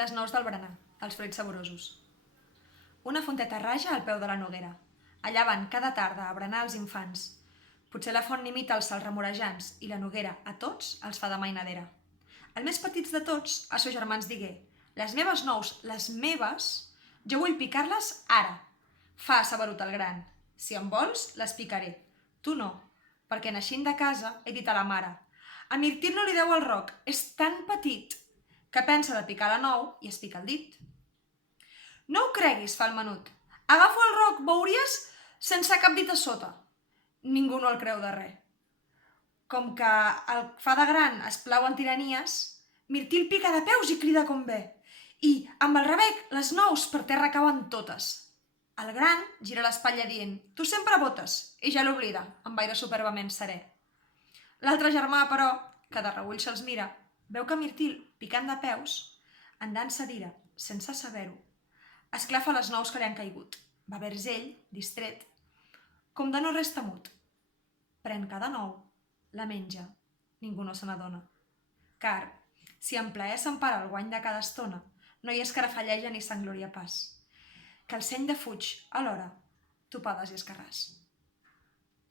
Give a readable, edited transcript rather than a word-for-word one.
Les nous del berenar, els fruits saborosos. Una fonteta raja al peu de la noguera. Allà van cada tarda a berenar els infants. Potser la font n'imita els salremorejants i la noguera a tots els fa de mainadera. El més petits de tots, als seus germans digué: «Les meves nous, les meves, jo vull picar-les ara». Fa saberut el gran: «Si en vols, les picaré. Tu no, perquè naixent de casa he dit a la mare: a Mirtil no li deu el roc, és tan petit que pensa de picar la nou i es pica el dit». «No ho creguis», fa el menut. «Agafo el roc, veuries, sense cap dit a sota». Ningú no el creu de res. Com que el fa de gran es plau en tiranies, Mirtil pica de peus i crida com ve. I, amb el rebec, les nous per terra cauen totes. El gran gira l'espatlla dient: «Tu sempre votes», i ja l'oblida, amb aire superbament serè. L'altre germà, però, que de reüll se'ls mira, veu que Mirtil, picant de peus, en dansa d'ira, sense saber-ho, esclafa les nous que li han caigut. Va vers ell, distret, com de no res temut. Pren cada nou, la menja, ningú no se n'adona. Car, si en plaer s'empara el guany de cada estona, no hi escarafalleja ni s'engloria pas. Que el seny defuig, alhora, topades i escarràs.